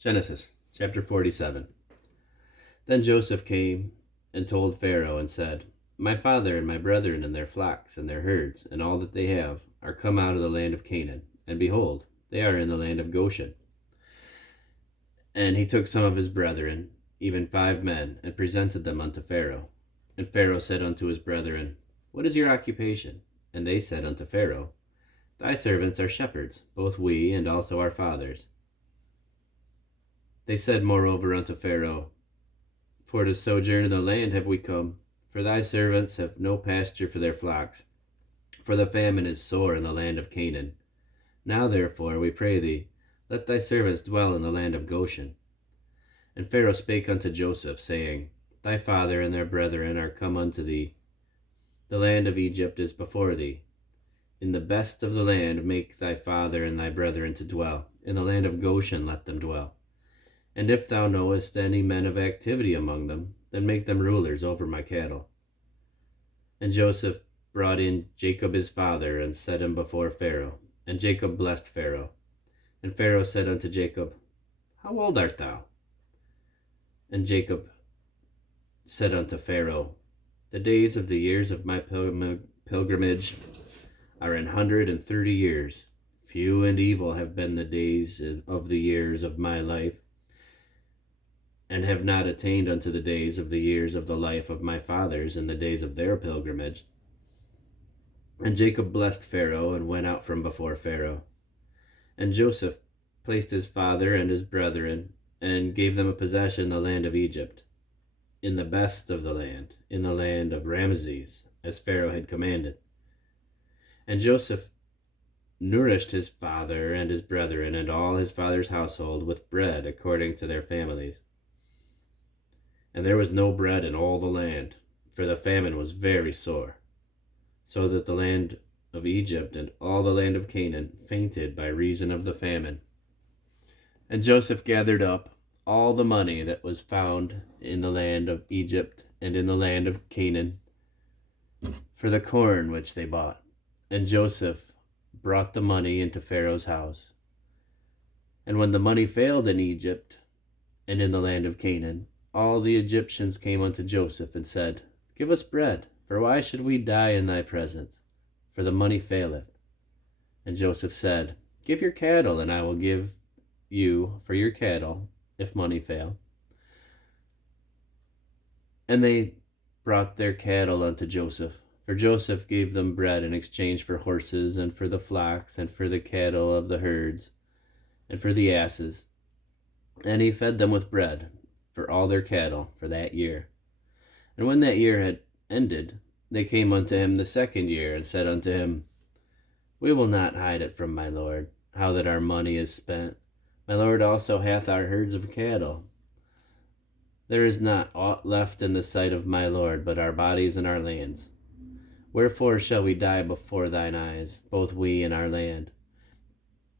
Genesis chapter 47. Then Joseph came and told Pharaoh and said, My father and my brethren and their flocks and their herds and all that they have are come out of the land of Canaan, and behold, they are in the land of Goshen. And he took some of his brethren, even 5 men, and presented them unto Pharaoh. And Pharaoh said unto his brethren, What is your occupation? And they said unto Pharaoh, Thy servants are shepherds, both we and also our fathers. They said moreover unto Pharaoh, For to sojourn in the land have we come, for thy servants have no pasture for their flocks, for the famine is sore in the land of Canaan. Now therefore, we pray thee, let thy servants dwell in the land of Goshen. And Pharaoh spake unto Joseph, saying, Thy father and their brethren are come unto thee. The land of Egypt is before thee. In the best of the land make thy father and thy brethren to dwell. In the land of Goshen let them dwell. And if thou knowest any men of activity among them, then make them rulers over my cattle. And Joseph brought in Jacob his father, and set him before Pharaoh. And Jacob blessed Pharaoh. And Pharaoh said unto Jacob, How old art thou? And Jacob said unto Pharaoh, The days of the years of my pilgrimage are 130 years. Few and evil have been the days of the years of my life, and have not attained unto the days of the years of the life of my fathers in the days of their pilgrimage. And Jacob blessed Pharaoh, and went out from before Pharaoh. And Joseph placed his father and his brethren, and gave them a possession in the land of Egypt, in the best of the land, in the land of Ramesses, as Pharaoh had commanded. And Joseph nourished his father and his brethren and all his father's household with bread according to their families. And there was no bread in all the land, for the famine was very sore, so that the land of Egypt and all the land of Canaan fainted by reason of the famine. And Joseph gathered up all the money that was found in the land of Egypt and in the land of Canaan for the corn which they bought. And Joseph brought the money into Pharaoh's house. And when the money failed in Egypt and in the land of Canaan, all the Egyptians came unto Joseph and said, Give us bread, for why should we die in thy presence? For the money faileth. And Joseph said, Give your cattle, and I will give you for your cattle, if money fail. And they brought their cattle unto Joseph, for Joseph gave them bread in exchange for horses, and for the flocks, and for the cattle of the herds, and for the asses. And he fed them with bread for all their cattle for that year. And when that year had ended, they came unto him the second year, and said unto him, We will not hide it from my lord, how that our money is spent. My lord also hath our herds of cattle. There is not aught left in the sight of my lord, but our bodies and our lands. Wherefore shall we die before thine eyes, both we and our land?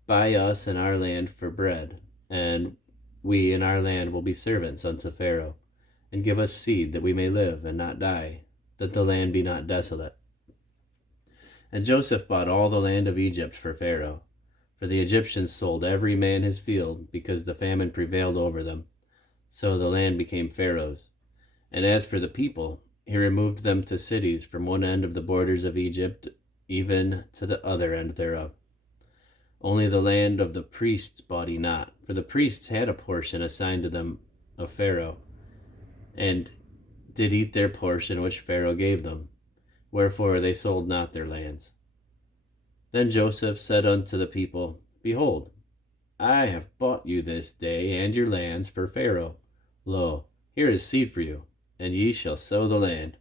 Buy us and our land for bread, and we and our land will be servants unto Pharaoh, and give us seed that we may live and not die, that the land be not desolate. And Joseph bought all the land of Egypt for Pharaoh, for the Egyptians sold every man his field, because the famine prevailed over them. So the land became Pharaoh's. And as for the people, he removed them to cities from one end of the borders of Egypt even to the other end thereof. Only the land of the priests bought he not, for the priests had a portion assigned to them of Pharaoh, and did eat their portion which Pharaoh gave them. Wherefore they sold not their lands. Then Joseph said unto the people, Behold, I have bought you this day and your lands for Pharaoh. Lo, here is seed for you, and ye shall sow the land.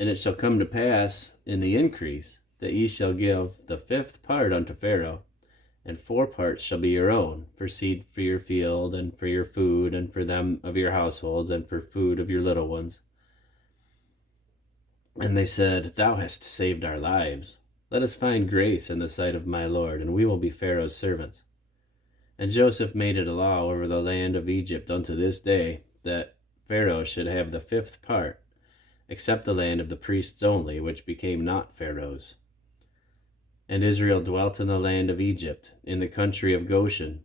And it shall come to pass in the increase that ye shall give the 5th part unto Pharaoh, and 4 parts shall be your own, for seed for your field, and for your food, and for them of your households, and for food of your little ones. And they said, Thou hast saved our lives. Let us find grace in the sight of my lord, and we will be Pharaoh's servants. And Joseph made it a law over the land of Egypt unto this day, that Pharaoh should have the 5th part, except the land of the priests only, which became not Pharaoh's. And Israel dwelt in the land of Egypt, in the country of Goshen,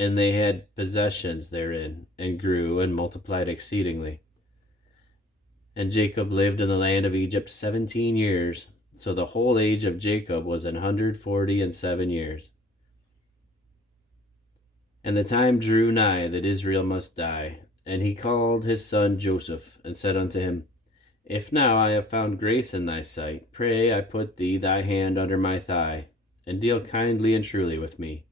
and they had possessions therein, and grew and multiplied exceedingly. And Jacob lived in the land of Egypt 17 years. So the whole age of Jacob was 147 years. And the time drew nigh that Israel must die. And he called his son Joseph, and said unto him, If now I have found grace in thy sight, pray I put thee thy hand under my thigh, and deal kindly and truly with me.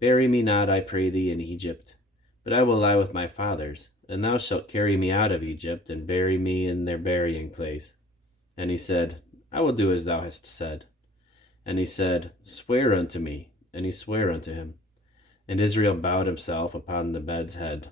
Bury me not, I pray thee, in Egypt, but I will lie with my fathers, and thou shalt carry me out of Egypt, and bury me in their burying place. And he said, I will do as thou hast said. And he said, Swear unto me. And he sware unto him. And Israel bowed himself upon the bed's head.